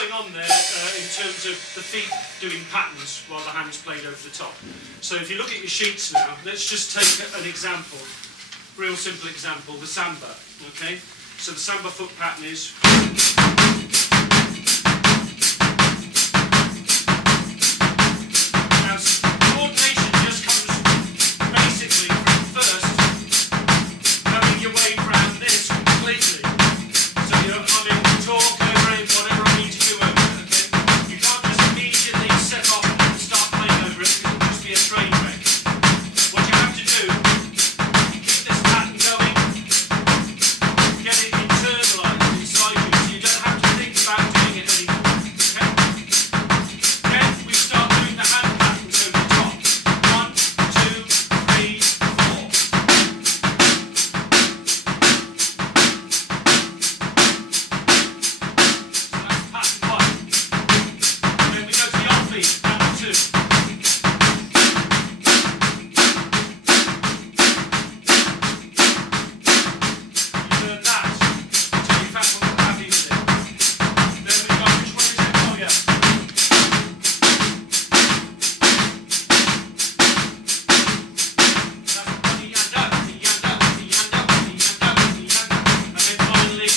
going on there in terms of the feet doing patterns while the hands played over the top. So if you look at your sheets now, let's just take an example, real simple example, the samba, okay? So the samba foot pattern is... Now, coordination just comes basically from first having your weight around this completely. So you're having to talk over it, whatever I need to do over it, okay? You can't just immediately set off and start playing over it, it'll just be a train wreck. What you have to do, you keep this pattern going, get it internalized inside you, so you don't have to think about doing it anymore, okay? Then we start doing the hand patterns over the top. 1, 2, 3, 4. Pattern 1. Then we go to the offbeat, pattern 2. You learn that until you've had one happy with it. Then we go, which one is it? Oh yeah. That's the yanda, the yanda, the yanda, the yanda, the yanda. And then finally.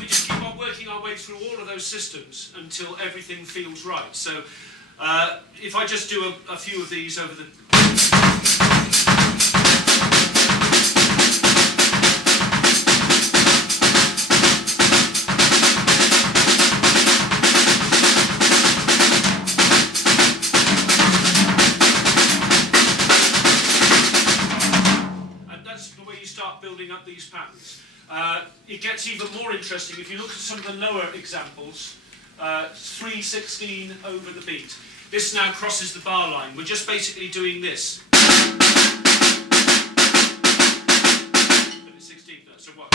We just keep on working our way through all of those systems until everything feels right. So if I just do a few of these over the... And that's the way you start building up these patterns. It gets even more interesting if you look at some of the lower examples. 3/16 over the beat. This now crosses the bar line. We're just basically doing this. But it's 16 notes, so what?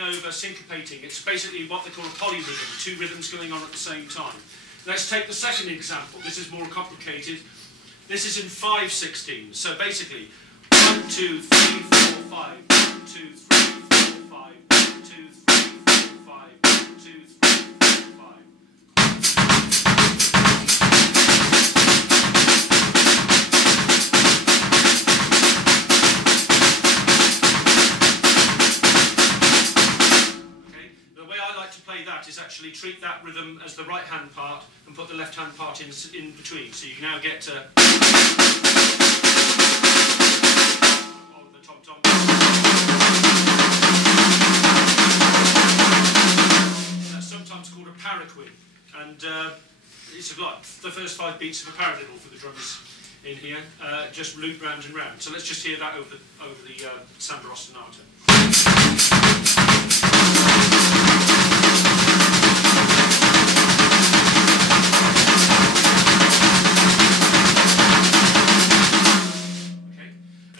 Over syncopating. It's basically what they call a polyrhythm, 2 rhythms going on at the same time. Let's take the second example. This is more complicated. This is in 5/16. So basically 1, 2, 3, 4, 5, 1, 2, 3, 4, 5, 1, 2, 3, 4, 5, 1, 2, 3, 4, 5. That is actually treat that rhythm as the right hand part and put the left hand part in between. So you now get to the tom tom. That's sometimes called a paraquin, and it's like the first 5 beats of a paradiddle for the drummers in here, just loop round and round. So let's just hear that over the samba ostinato.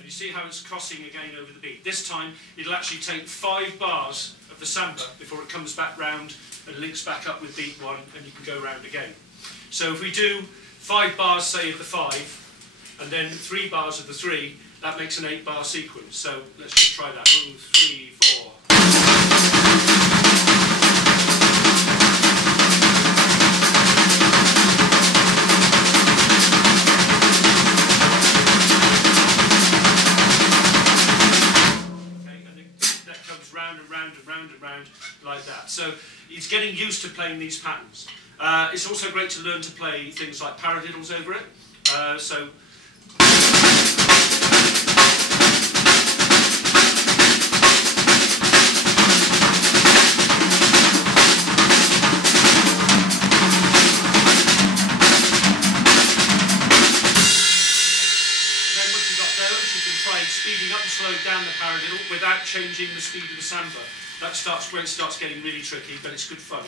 See how it's crossing again over the beat. This time it'll actually take 5 bars of the samba before it comes back round and links back up with beat 1, and you can go round again. So if we do 5 bars, say, of the 5, and then 3 bars of the 3, that makes an 8-bar sequence. So let's just try that. 1, 3, 4. Round like that. So it's getting used to playing these patterns. It's also great to learn to play things like paradiddles over it. So speeding up and slowing down the paradiddle without changing the speed of the samba. That starts where it starts getting really tricky, but it's good fun.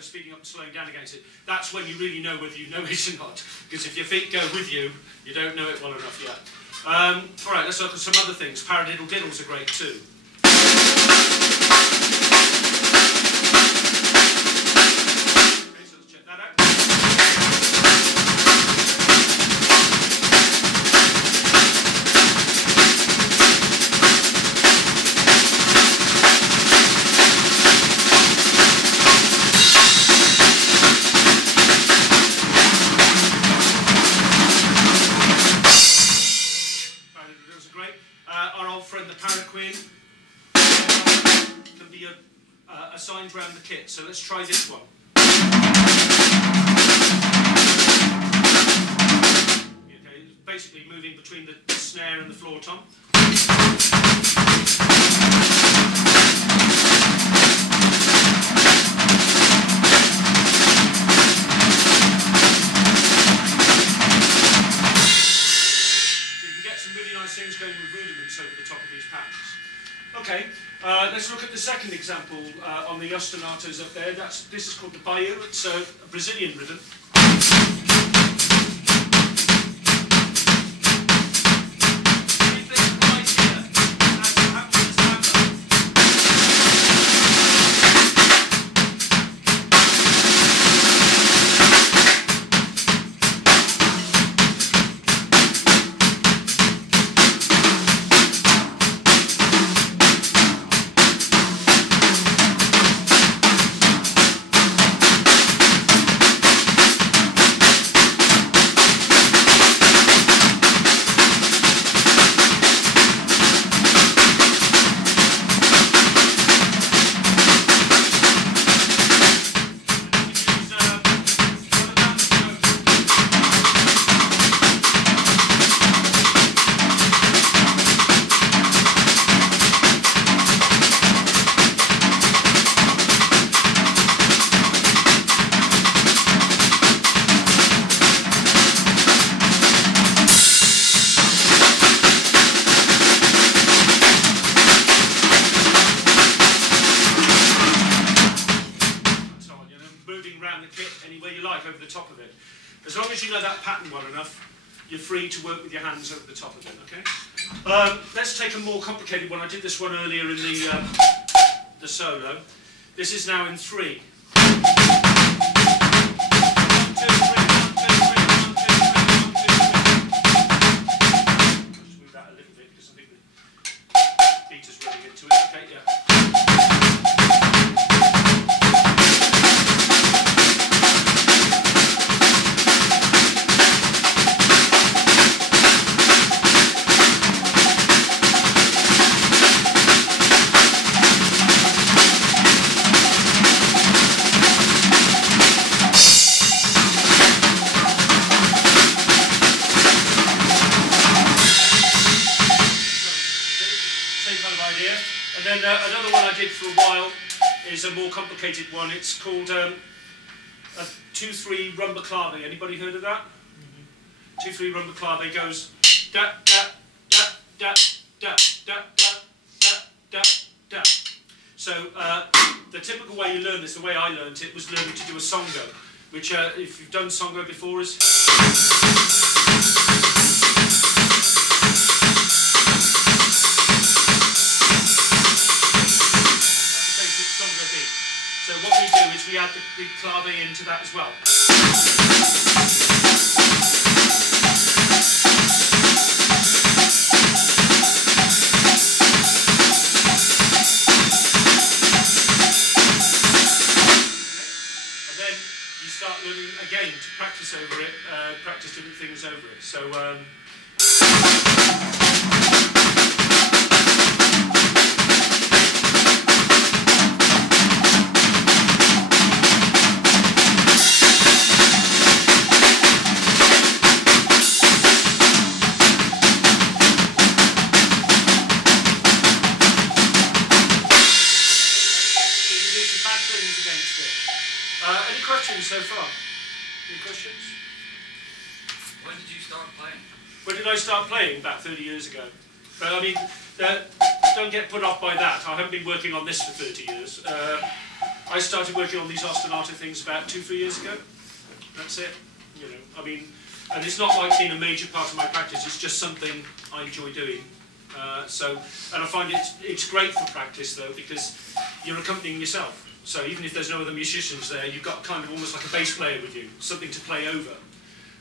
Speeding up and slowing down against it. That's when you really know whether you know it or not. Because if your feet go with you, you don't know it well enough yet. Alright, let's look at some other things. Paradiddle diddles are great too. Okay, so let's check that out. Assigned around the kit, so let's try this one. Okay, basically moving between the snare and the floor tom. So you can get some really nice things going with rudiments over the top of these patterns. Okay, let's look at the second example on the ostinatos up there. This is called the Bayou. It's a Brazilian rhythm. Over the top of it. As long as you know that pattern well enough, you're free to work with your hands over the top of it, okay? Let's take a more complicated one. I did this one earlier in the solo. This is now in 3. 1, 2, 3, 1, 2, 3, 1, 2, 3, 1, 2, 3. Just move that a little bit because I think the beat is running into it. Okay, yeah. Another one I did for a while is a more complicated one. It's called a 2-3 rumba clave. Anybody heard of that? 2-3 rumba clave goes da da da da da da da da da. So the typical way you learn this, the way I learned it, was learning to do a songo, which if you've done songo before is. So what we do is we add the clave into that as well. And then you start learning again to practice over it, practice different things over it. So. questions so far? Any questions? When did you start playing? When did I start playing? About 30 years ago. But I mean, don't get put off by that. I haven't been working on this for 30 years. I started working on these ostinato things about 2-3 years ago. That's it. You know, I mean, and it's not like being a major part of my practice. It's just something I enjoy doing. And I find it's great for practice though, because you're accompanying yourself. So even if there's no other musicians there, you've got kind of almost like a bass player with you, something to play over.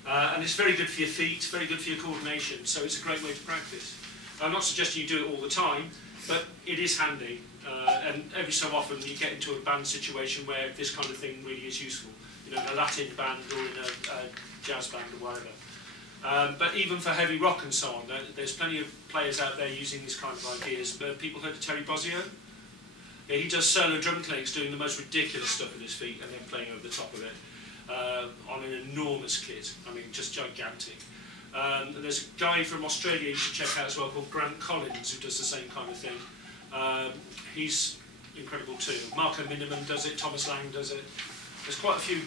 And it's very good for your feet, very good for your coordination, so it's a great way to practice. I'm not suggesting you do it all the time, but it is handy. And every so often you get into a band situation where this kind of thing really is useful. You know, in a Latin band or in a jazz band or whatever. But even for heavy rock and so on, there's plenty of players out there using these kind of ideas. But people heard of Terry Bozzio? Yeah, he does solo drum clinics doing the most ridiculous stuff with his feet and then playing over the top of it on an enormous kit. I mean, just gigantic. And there's a guy from Australia you should check out as well called Grant Collins who does the same kind of thing. He's incredible too. Marco Miniman does it, Thomas Lang does it. There's quite a few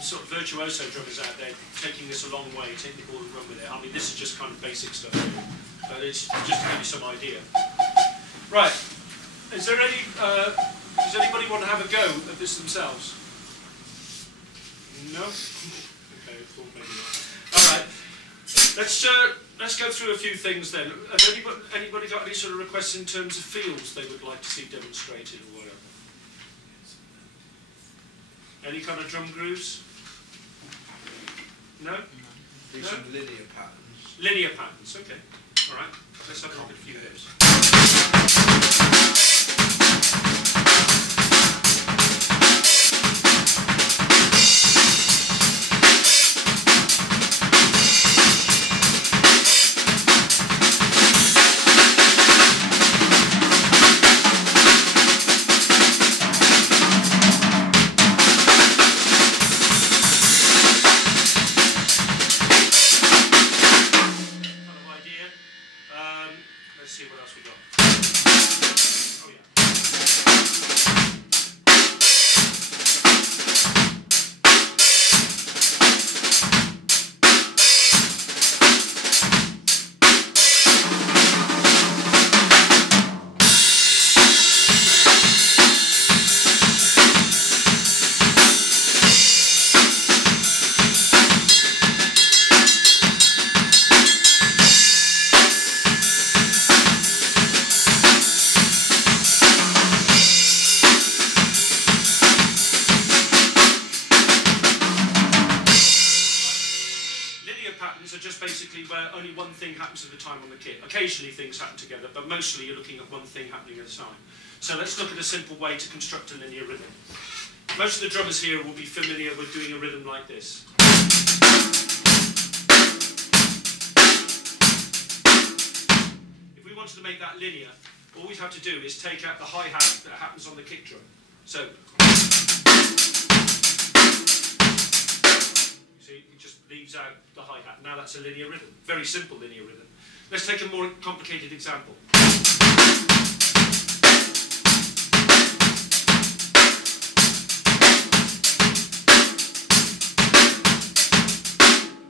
sort of virtuoso drummers out there taking this a long way, taking the ball and run with it. I mean, this is just kind of basic stuff, but it's just to give you some idea. Right. Is there any? Does anybody want to have a go at this themselves? No. Okay, thought maybe not. All right. Let's go through a few things then. Have anybody got any sort of requests in terms of fields they would like to see demonstrated or whatever? Any kind of drum grooves? No? Do some linear patterns. Linear patterns, okay. All right. Let's have a look at a few of those. Only one thing happens at a time on the kit. Occasionally things happen together, but mostly you're looking at one thing happening at a time. So let's look at a simple way to construct a linear rhythm. Most of the drummers here will be familiar with doing a rhythm like this. If we wanted to make that linear, all we'd have to do is take out the hi-hat that happens on the kick drum. So, it just leaves out the hi-hat. Now that's a linear rhythm. Very simple linear rhythm. Let's take a more complicated example.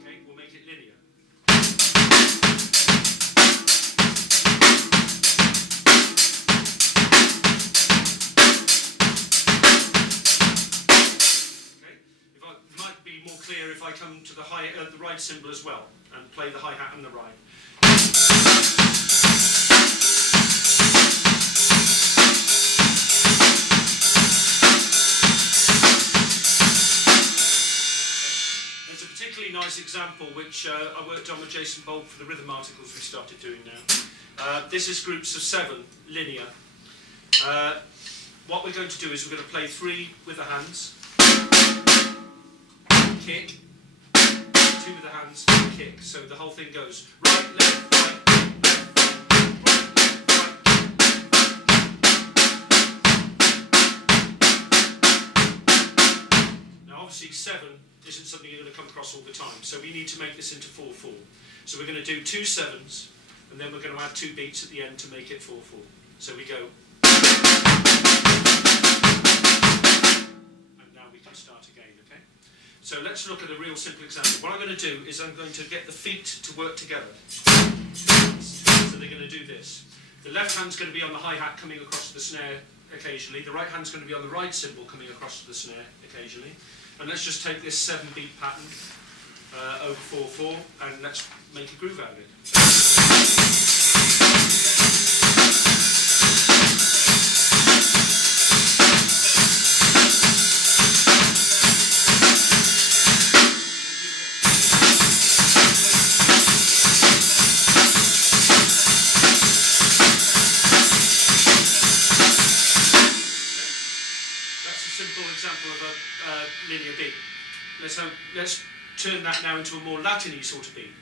Okay, we'll make it linear. Clear if I come to the ride cymbal as well and play the hi-hat and the ride. There's a particularly nice example which I worked on with Jason Bolt for the rhythm articles we started doing now. This is groups of 7 linear. What we're going to do is we're going to play 3 with the hands. Kick, 2 with the hands, kick. So the whole thing goes right, left, right, left, right. Now obviously 7 isn't something you're going to come across all the time, so we need to make this into 4/4. So we're going to do 2 7s, and then we're going to add 2 beats at the end to make it 4/4. So we go, and now we can start again, okay? So let's look at a real simple example. What I'm going to do is I'm going to get the feet to work together. So they're going to do this. The left hand's going to be on the hi-hat coming across to the snare occasionally. The right hand's going to be on the right cymbal coming across to the snare occasionally. And let's just take this 7-beat pattern over 4/4 and let's make a groove out of it. Linear beat. Let's turn that now into a more Latin-y sort of beat.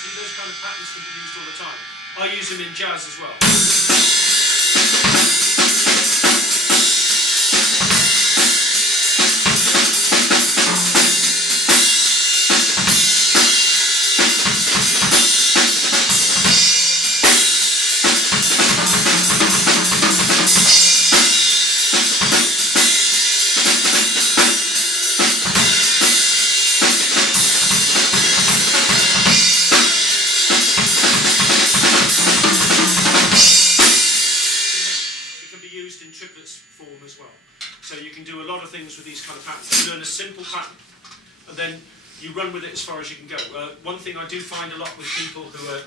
See, those kind of patterns can be used all the time. I use them in jazz as well. With these kind of patterns, you learn a simple pattern and then you run with it as far as you can go. One thing I do find a lot with people who are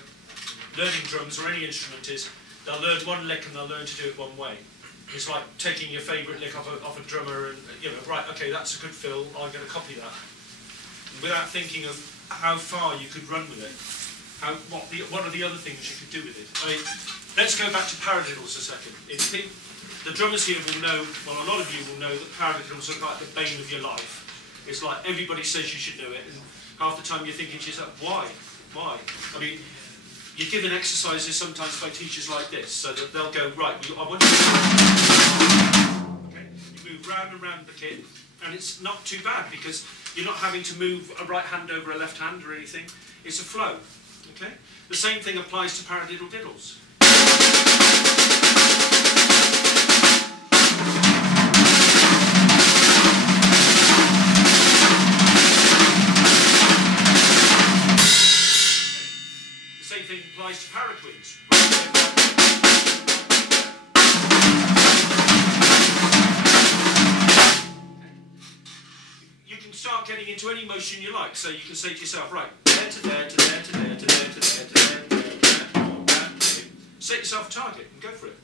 learning drums or any instrument is they'll learn one lick and they'll learn to do it one way. It's like taking your favourite lick off a drummer and, you know, right, okay, that's a good fill, I'm going to copy that. Without thinking of how far you could run with it. What are the other things you could do with it? I mean, let's go back to paradiddles a second. The drummers here will know, well, a lot of you will know that paradiddles are like the bane of your life. It's like everybody says you should know it, and half the time you're thinking to yourself, why? Why? I mean, you're given exercises sometimes by teachers like this, so that they'll go, right, I want you to okay? You move round and round the kit, and it's not too bad because you're not having to move a right hand over a left hand or anything. It's a flow, okay? The same thing applies to paradiddle diddles. Thing applies to paratwins. You can start getting into any motion you like, so you can say to yourself, right, there to there to there to there to there to there to there to there. Set yourself a target and go for it.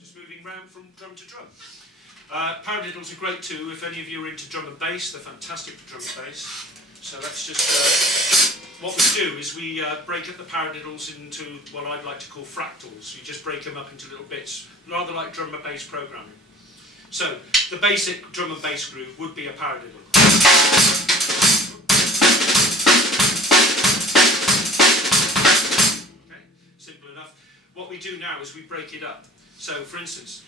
Just moving round from drum to drum. Paradiddles are great too. If any of you are into drum and bass, they're fantastic for drum and bass. So let's just, what we do is we break up the paradiddles into what I'd like to call fractals. You just break them up into little bits, rather like drum and bass programming. So the basic drum and bass groove would be a paradiddle. Okay, simple enough. What we do now is we break it up. So for instance,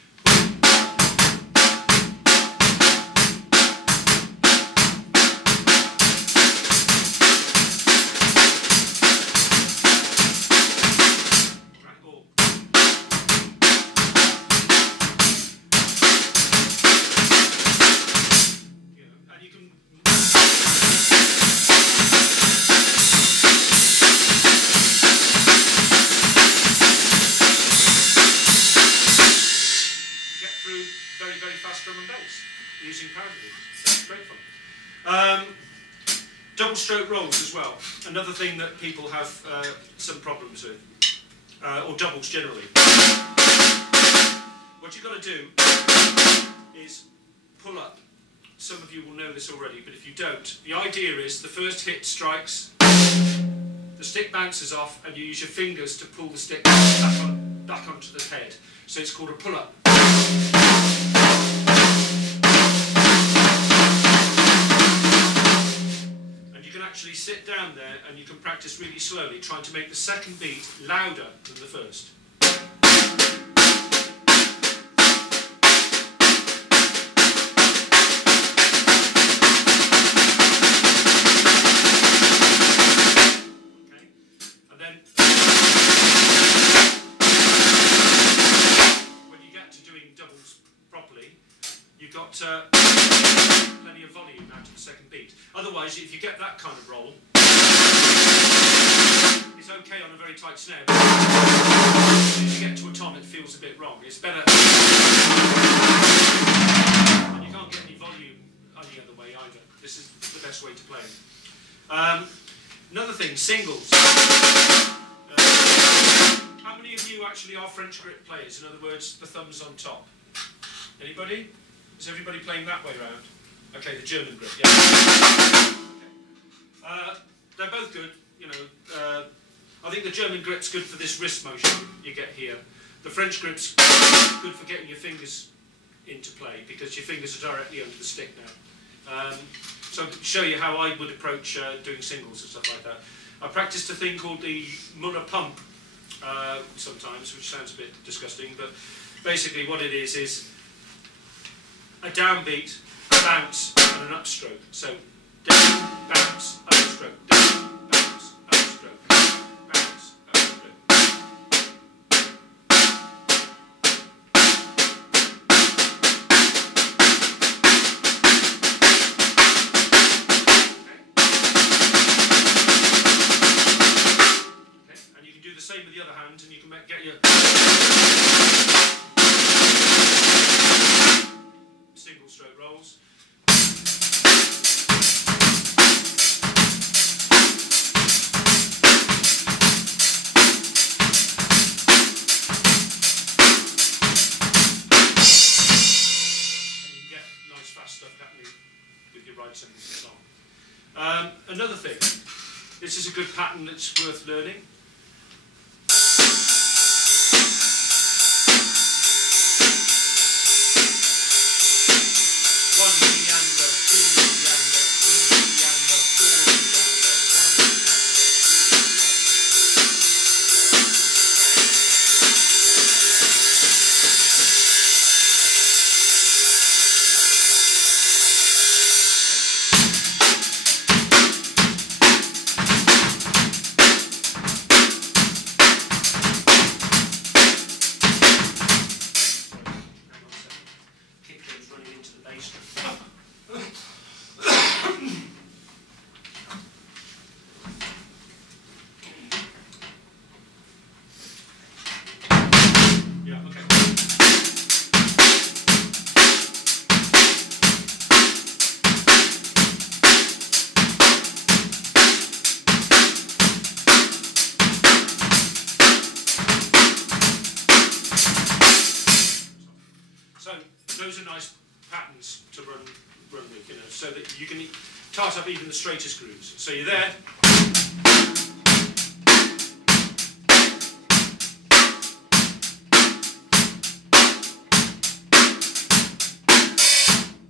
using paradiddles. That's great fun. Double stroke rolls as well. Another thing that people have some problems with, or doubles generally. What you've got to do is pull up. Some of you will know this already, but if you don't, the idea is the first hit strikes, the stick bounces off, and you use your fingers to pull the stick back onto the head. So it's called a pull-up. And you can actually sit down there and you can practice really slowly, trying to make the second beat louder than the first. Okay, and then when you get to doing doubles properly, you've got plenty of volume out of the second beat. Otherwise, if you get that kind of roll, it's okay on a very tight snare. But if you get to a tom, it feels a bit wrong. It's better, and you can't get any volume any other way either. This is the best way to play it. Another thing, singles. How many of you actually are French grip players? In other words, the thumbs on top. Anybody? Is everybody playing that way round? Okay, the German grip, yeah. Okay. They're both good, you know. I think the German grip's good for this wrist motion you get here. The French grip's good for getting your fingers into play because your fingers are directly under the stick now. So to show you how I would approach doing singles and stuff like that. I practiced a thing called the Muller pump sometimes, which sounds a bit disgusting, but basically what it is a downbeat, a bounce, and an upstroke. So down, bounce, upstroke, down, bounce, upstroke, bounce, upstroke. Okay, and you can do the same with the other hand, and you can get your single stroke rolls. Another thing, this is a good pattern that's worth learning. Those are nice patterns to run with, you know, so that you can tart up even the straightest grooves. So you're there.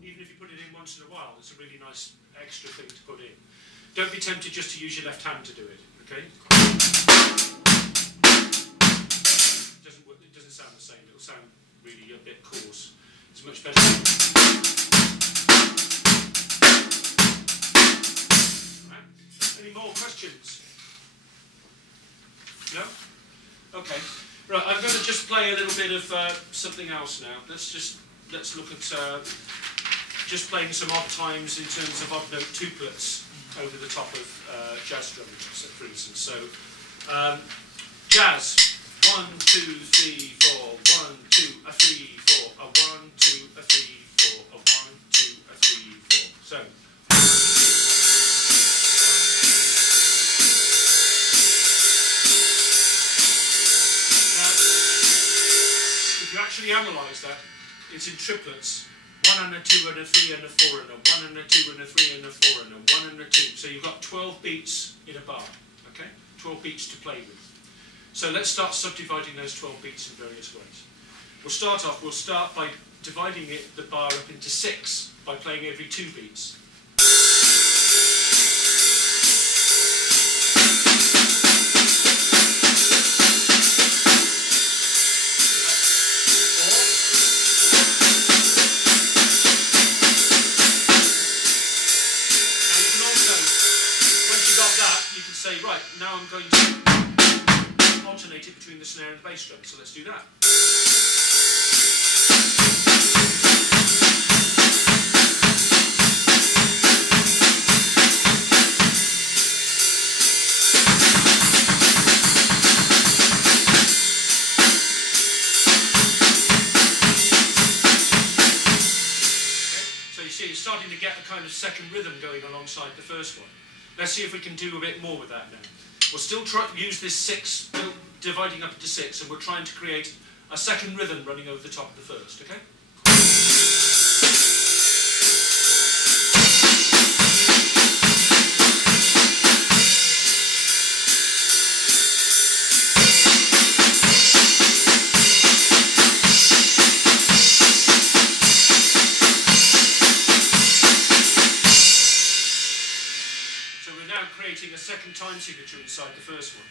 Even if you put it in once in a while, it's a really nice extra thing to put in. Don't be tempted just to use your left hand to do it, okay? It doesn't sound the same. It'll sound really a bit coarse. It's much better. Right. Any more questions? No? Okay. Right, I'm going to just play a little bit of something else now. Let's look at just playing some odd times in terms of odd note tuplets over the top of jazz drum, for instance. So, jazz. 1, 2, 3, 4. 1, 2, 3, 4. 1, 2, 3, 4. 1, 2, 3, 4. So. Now, if you actually analyse that, it's in triplets. 1 and a 2 and a 3 and a 4 and a 1 and a 2 and a 3 and a 4 and a 1 and a 2. So you've got 12 beats in a bar. Okay? 12 beats to play with. So let's start subdividing those 12 beats in various ways. We'll start by dividing the bar up into 6 by playing every 2 beats. right, now I'm going to alternate it between the snare and the bass drum, so let's do that. It's starting to get a kind of second rhythm going alongside the first one. Let's see if we can do a bit more with that now. We'll still try to use this 6, dividing up into 6, and we're trying to create a second rhythm running over the top of the first, okay? A second time signature inside the first one,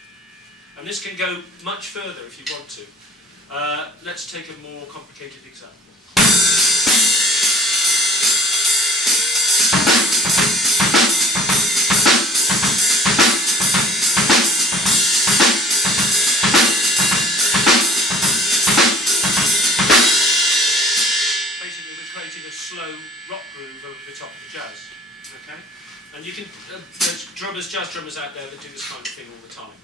and this can go much further if you want to. Let's take a more complicated example. Basically, we're creating a slow rock groove over the top of the jazz. Okay. And you can, there's drummers, jazz drummers out there that do this kind of thing all the time.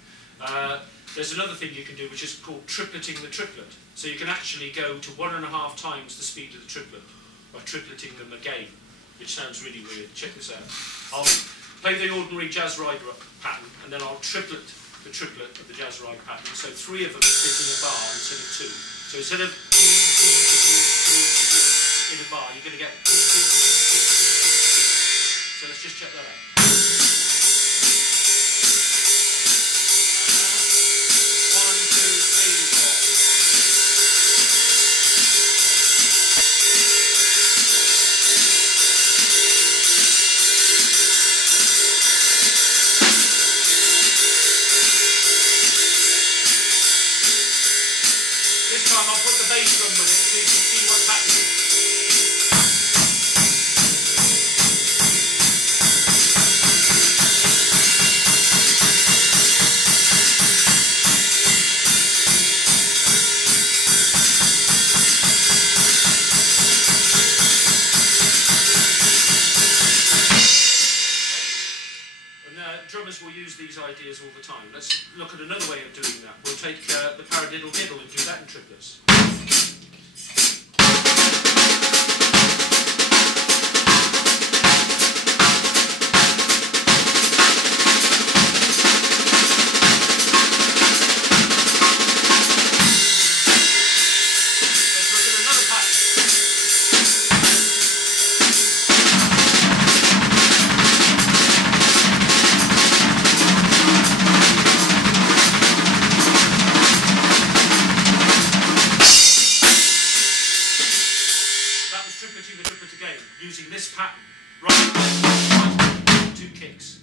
There's another thing you can do which is called tripleting the triplet. So you can actually go to 1.5 times the speed of the triplet by tripleting them again, which sounds really weird. Check this out. I'll play the ordinary jazz ride pattern, and then I'll triplet the triplet of the jazz ride pattern. So 3 of them fit in a bar instead of 2. So instead of in a bar, you're going to get. So let's just check that out. 1, 2, 3, 4. This time I'll put the bass drum with it so you can see what's happening. Drummers will use these ideas all the time. Let's look at another way of doing that. We'll take the paradiddle diddle and do that in triplets. Using this pattern, right, 2 kicks.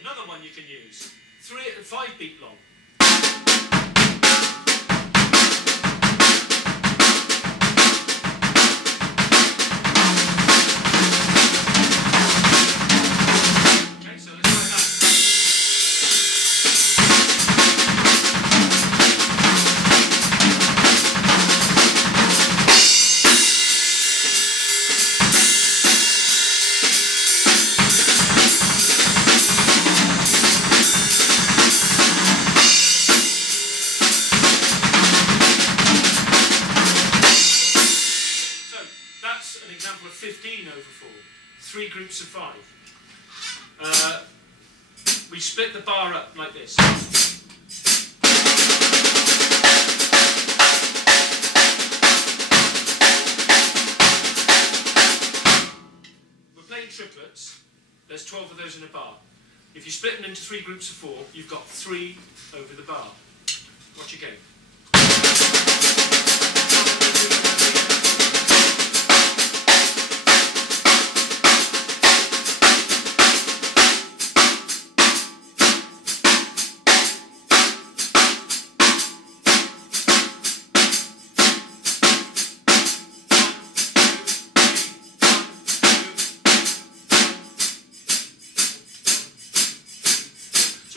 Another one you can use, 5 beat long. An example of 15 over 4, 3 groups of 5. We split the bar up like this. We're playing triplets. There's 12 of those in a bar. If you split them into 3 groups of 4, you've got 3 over the bar. Watch again.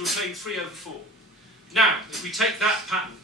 So we're playing 3/4. Now, if we take that pattern,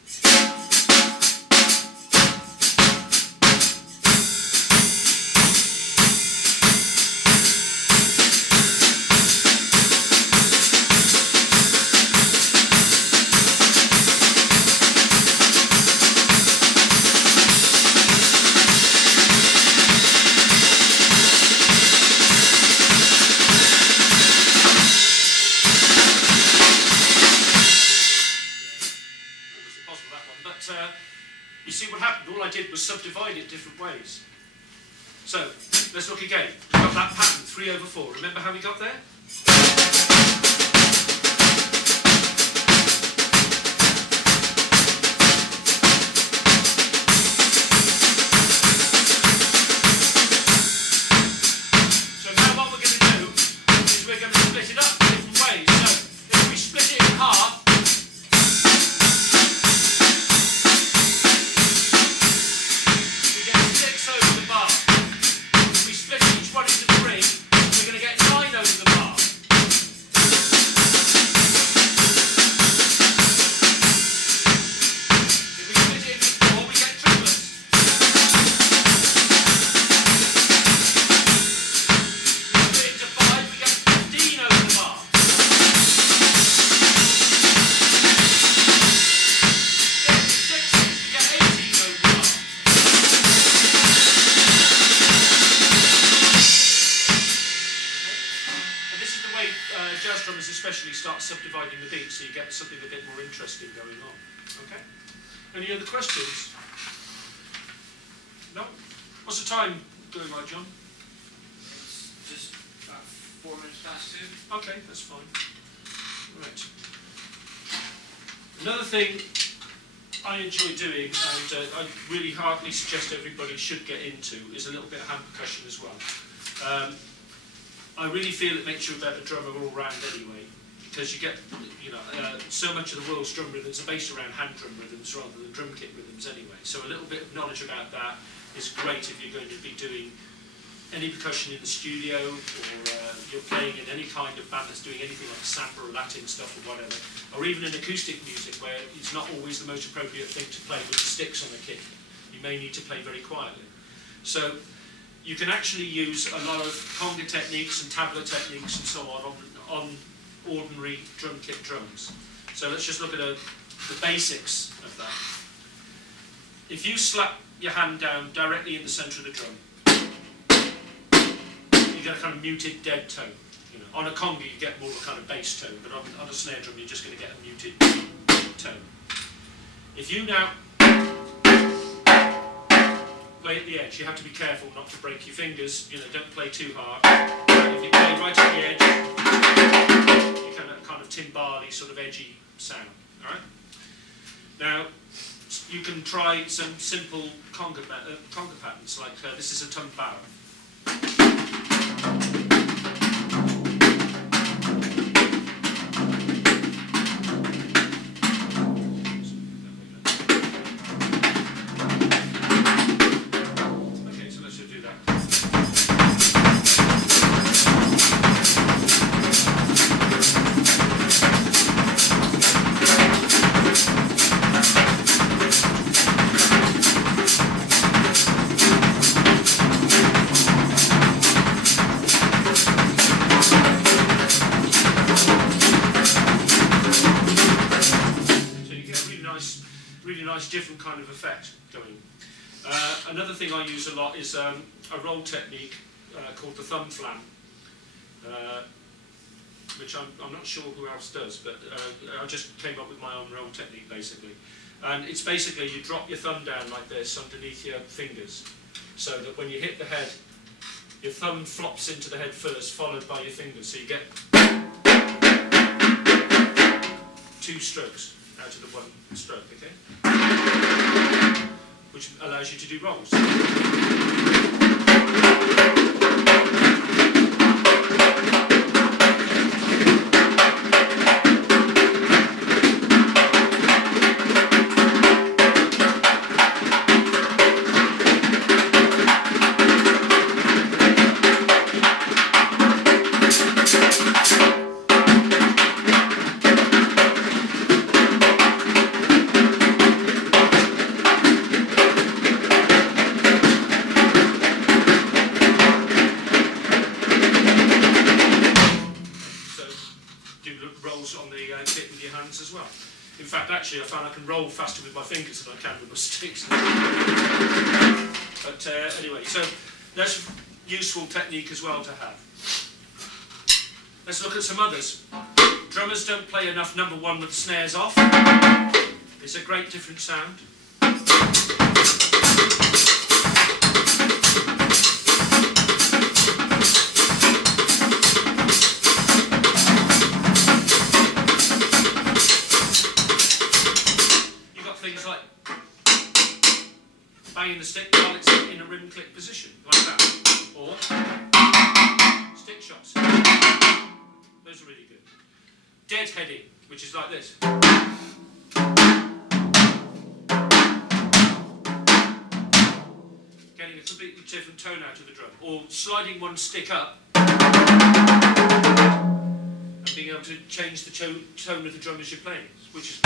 you see what happened? All I did was subdivide it different ways. So, let's look again. We've got that pattern, 3/4. Remember how we got there? So now what we're going to do is we're going to split it up in different ways. So, if we split it in half, jazz drummers especially start subdividing the beat so you get something a bit more interesting going on. Okay? Any other questions? No? What's the time doing like, John? It's just about 4 minutes past 2. Okay, that's fine. Right. Another thing I enjoy doing, and I really heartily suggest everybody should get into, is a little bit of hand percussion as well. I really feel it makes you a better drummer all round anyway, because you get, so much of the world's drum rhythms are based around hand drum rhythms rather than drum kit rhythms anyway. So a little bit of knowledge about that is great if you're going to be doing any percussion in the studio, or you're playing in any kind of band that's doing anything like samba or Latin stuff or whatever, or even in acoustic music where it's not always the most appropriate thing to play with the sticks on the kit. You may need to play very quietly. So you can actually use a lot of conga techniques and tabla techniques and so on ordinary drum kit drums. So let's just look at the basics of that. If you slap your hand down directly in the centre of the drum, you get a kind of muted dead tone. On a conga you get more of a kind of bass tone, but on a snare drum you're just going to get a muted tone. If you now play at the edge, you have to be careful not to break your fingers, don't play too hard. If you play right at the edge, you get a kind of timbali sort of edgy sound. Alright? Now, you can try some simple conga patterns, like this is a tumbara. Different kind of effect going. Another thing I use a lot is a roll technique called the thumb flam, which I'm not sure who else does, but I just came up with my own roll technique basically. And it's basically you drop your thumb down like this underneath your fingers, so that when you hit the head, your thumb flops into the head first, followed by your fingers, so you get 2 strokes out of the 1 stroke, okay? Which allows you to do rolls. fact, actually, I found I can roll faster with my fingers than I can with my sticks. But anyway, so that's a useful technique as well to have. Let's look at some others. Drummers don't play enough number one with the snares off. It's a great different sound. You've got things like banging the stick while it's in a rim click position, like that. Or stick shots. Those are really good. Deadheading, which is like this. Getting a completely different tone out of the drum. Or sliding one stick up and being able to change the tone of the drum as you're playing, which is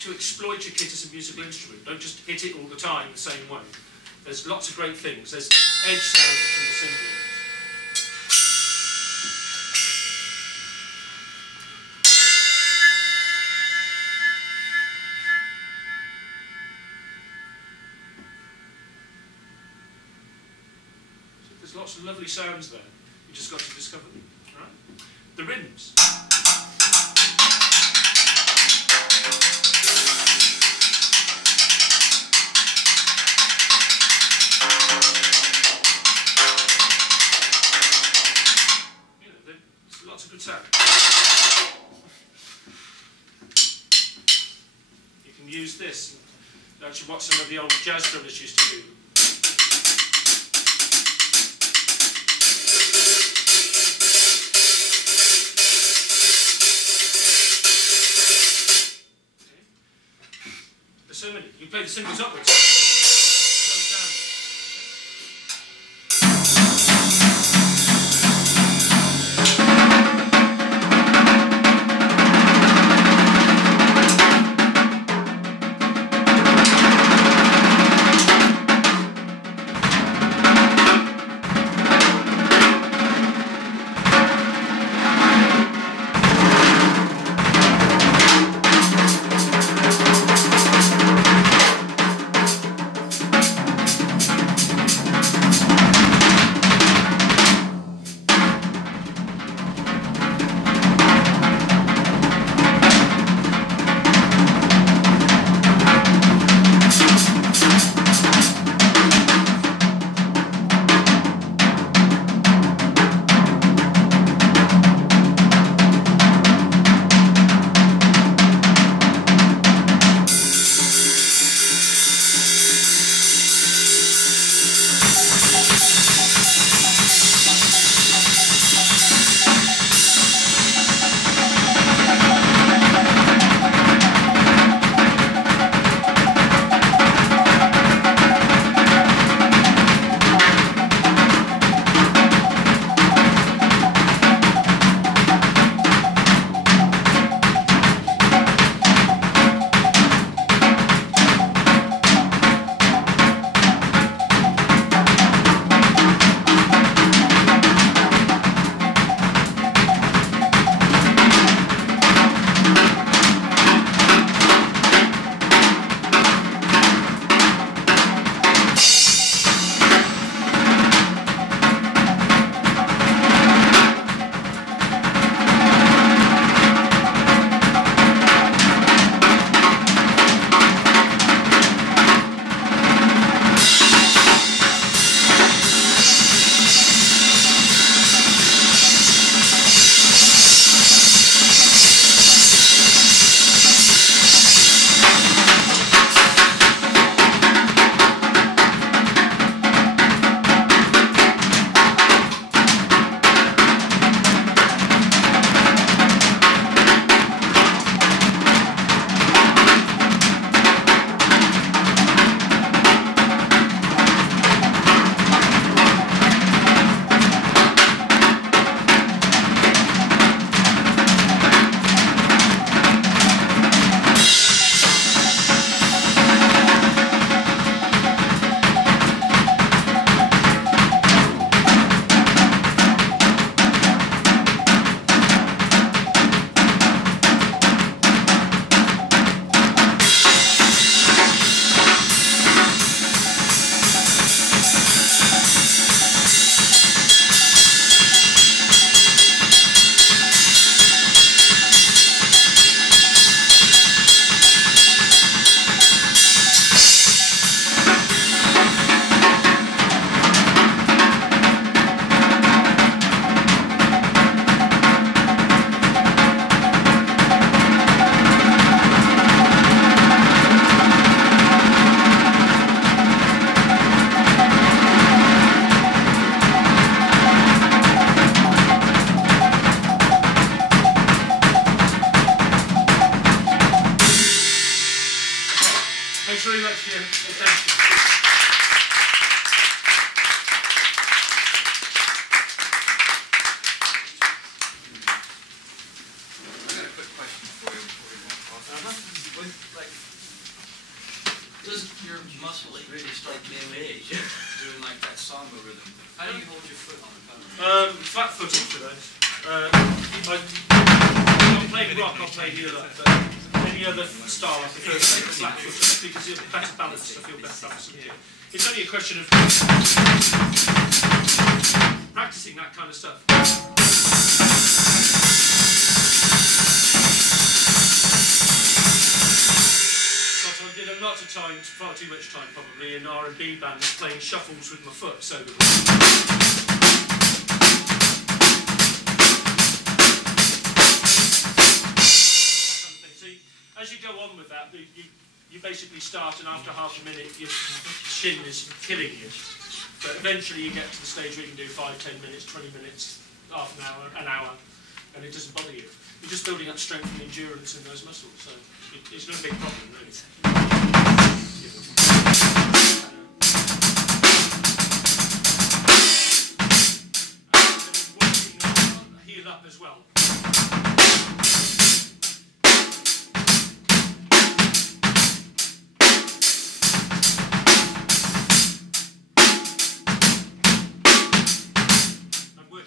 to exploit your kit as a musical instrument. Don't just hit it all the time the same way. There's lots of great things. There's edge sound from the cymbals. So there's lots of lovely sounds there. You just got to discover them. Right? The rims. Lots of good sound. You can use this. Actually, what some of the old jazz drummers used to do. Okay. There's so many. You play the cymbals upwards. Slows down. very much for your attention. I've got a quick question for you before we walk off. With, like, does your muscle really start giving age doing like that samba rhythm? How do you hold your foot on the pedal? Flat-footed for those. I'll play rock, I'll play heel up, but any other style I prefer to play flat-footed because you're better balanced, I feel better balanced. It's only a question of practicing that kind of stuff. But I did a lot of time, far too much time probably, in R&B bands playing shuffles with my foot, so as you go on with that, you basically start, and after half a minute your shin is killing you. But eventually you get to the stage where you can do 5, 10 minutes, 20 minutes, half an hour, and it doesn't bother you. You're just building up strength and endurance in those muscles, so it's no big problem, really. And working heel up as well.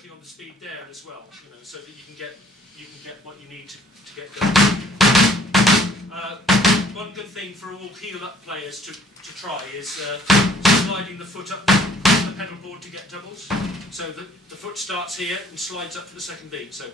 On the speed there as well, you know, so that you can get what you need to get going. One good thing for all heel up players to try is sliding the foot up the pedal board to get doubles. So the foot starts here and slides up for the second beat. So.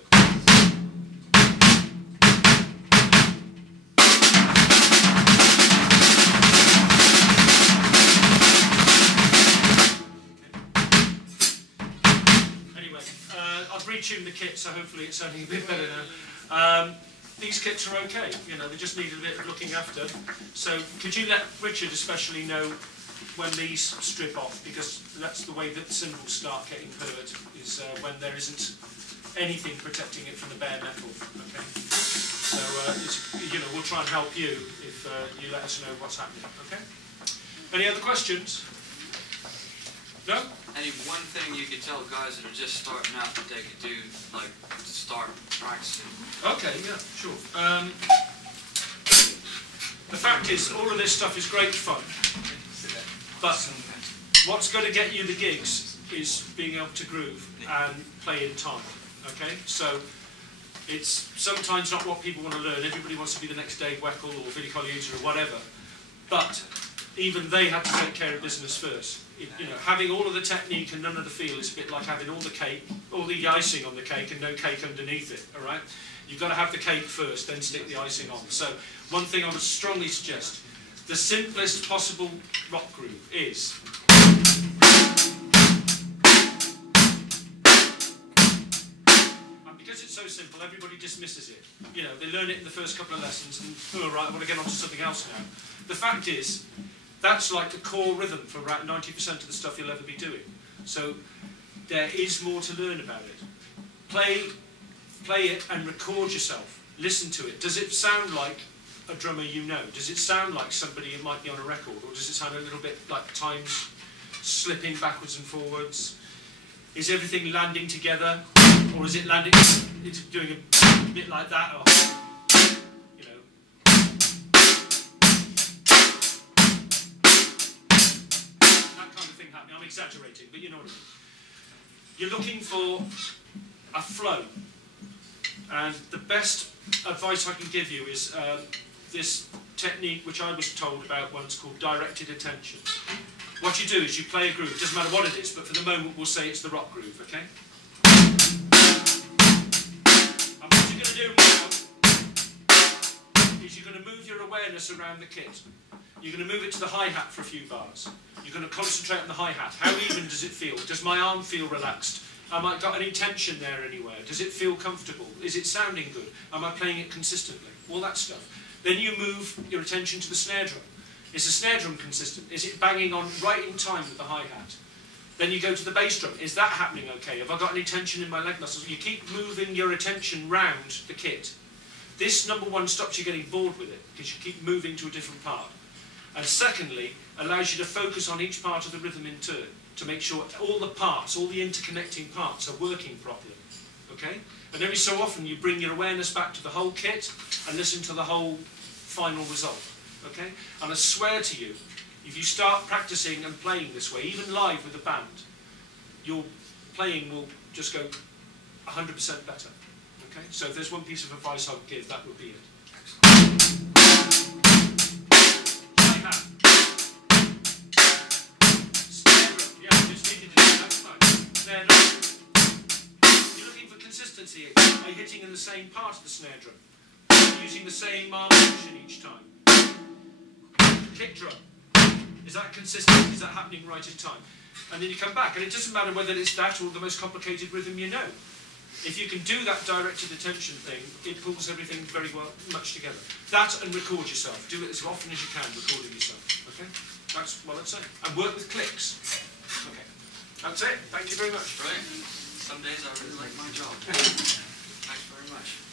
I've retuned the kit, so hopefully it's sounding a bit better now. These kits are okay, you know, they just need a bit of looking after. So could you let Richard especially know when these strip off, because that's the way that the cymbals start getting heard, is when there isn't anything protecting it from the bare metal. Okay, so you know, we'll try and help you if you let us know what's happening. Okay. Any other questions? No? Any one thing you could tell guys that are just starting out that they could do, like, to start practicing? Okay, yeah, sure. The fact is, all of this stuff is great fun, but what's going to get you the gigs is being able to groove and play in time, okay? So, it's sometimes not what people want to learn. Everybody wants to be the next Dave Weckl or Vinnie Colaiuta or whatever, but even they had to take care of business first. You know, having all of the technique and none of the feel is a bit like having all the cake, all the icing on the cake and no cake underneath it, all right? You've got to have the cake first, then stick the icing on. So one thing I would strongly suggest, the simplest possible rock groove is... And because it's so simple, everybody dismisses it. You know, they learn it in the first couple of lessons and, oh, right, I want to get on to something else now. The fact is, that's like the core rhythm for around 90% of the stuff you'll ever be doing. So there is more to learn about it. Play it and record yourself. Listen to it. Does it sound like a drummer you know? Does it sound like somebody who might be on a record? Or does it sound a little bit like times slipping backwards and forwards? Is everything landing together? Or is it landing, it's doing a bit like that? Or, you know. Happening. I'm exaggerating, but you know what I mean. You're looking for a flow, and the best advice I can give you is this technique which I was told about once called directed attention. What you do is you play a groove, it doesn't matter what it is, but for the moment we'll say it's the rock groove, okay? And what you're going to do now is you're going to move your awareness around the kit. You're going to move it to the hi-hat for a few bars. You're going to concentrate on the hi-hat. How even does it feel? Does my arm feel relaxed? Am I got any tension there anywhere? Does it feel comfortable? Is it sounding good? Am I playing it consistently? All that stuff. Then you move your attention to the snare drum. Is the snare drum consistent? Is it banging on right in time with the hi-hat? Then you go to the bass drum. Is that happening okay? Have I got any tension in my leg muscles? You keep moving your attention round the kit. This, number one, stops you getting bored with it, because you keep moving to a different part. And secondly, allows you to focus on each part of the rhythm in turn, to make sure all the parts, all the interconnecting parts are working properly. Okay? And every so often you bring your awareness back to the whole kit and listen to the whole final result. Okay? And I swear to you, if you start practicing and playing this way, even live with a band, your playing will just go 100% better. Okay? So if there's one piece of advice I would give, that would be it. Like that. Snare drum. Yeah, just needed to do that. That's fine. Snare drum. You're looking for consistency. Are you hitting in the same part of the snare drum? Are you using the same arm motion each time? Kick drum. Is that consistent? Is that happening right in time? And then you come back, and it doesn't matter whether it's that or the most complicated rhythm you know. If you can do that directed attention thing, it pulls everything very well, much together. That and record yourself. Do it as often as you can, recording yourself. Okay? That's what I'd say. And work with clicks. Okay. That's it. Thank you very much. Right. Some days I really like my job. Thanks very much.